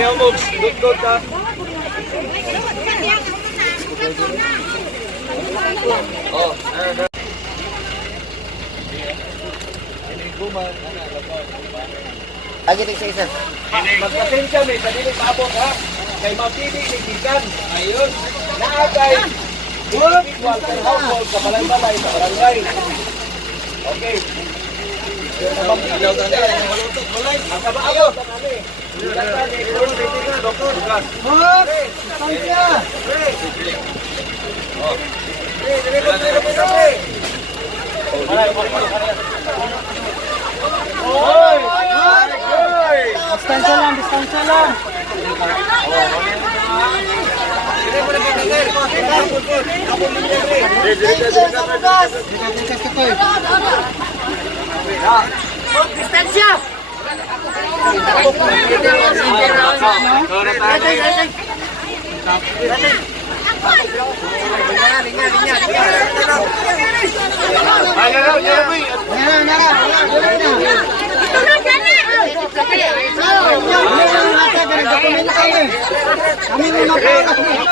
Ayaw mo, dudod ka. Oh, Lagi ito isa-isa. magpasensya may saniling maabot ha. Kay mapili ni Gikan. Ayun. Naagay. Individual per household sa balay-balay sa barangay. Okay. Ang kabaabot na kami. Gikan ni Kurong Titinga, Dr. Dugas. Distansya! Distansya lang, distansya lang. Distansya!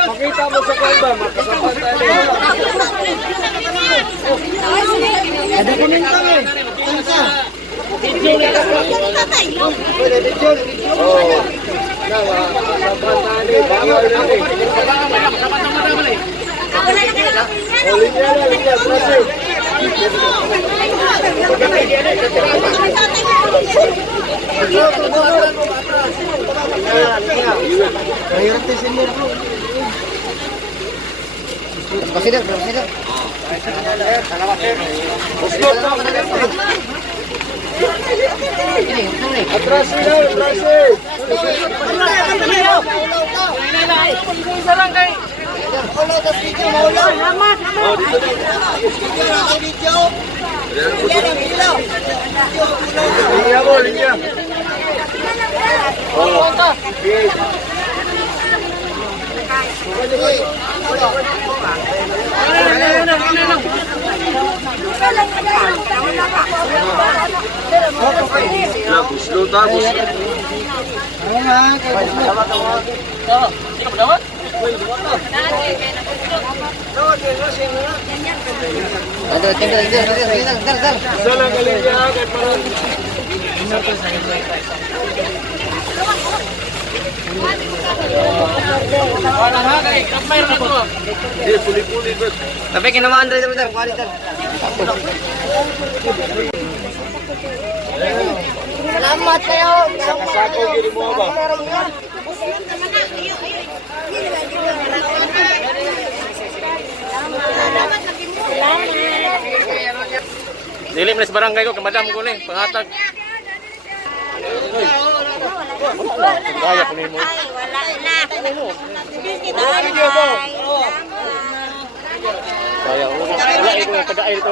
Pakita mo sa kalba, makasapan tayo. Ada komentar eh. Distansya. Oh. Makasapan tayo. Bawal na rin. Linya, berhasil. Consider. Atrás, linya. Salah kali dia akan parang. Puli-puli bro. Tapi kinamaan dari bentar, kualitas. Selamat kayo. Sako gini mo ba? Dili mas barangay ko kamadam ko ni pangatag. Kaya ko nimo. Wala na. Kaya wala ko padail ko.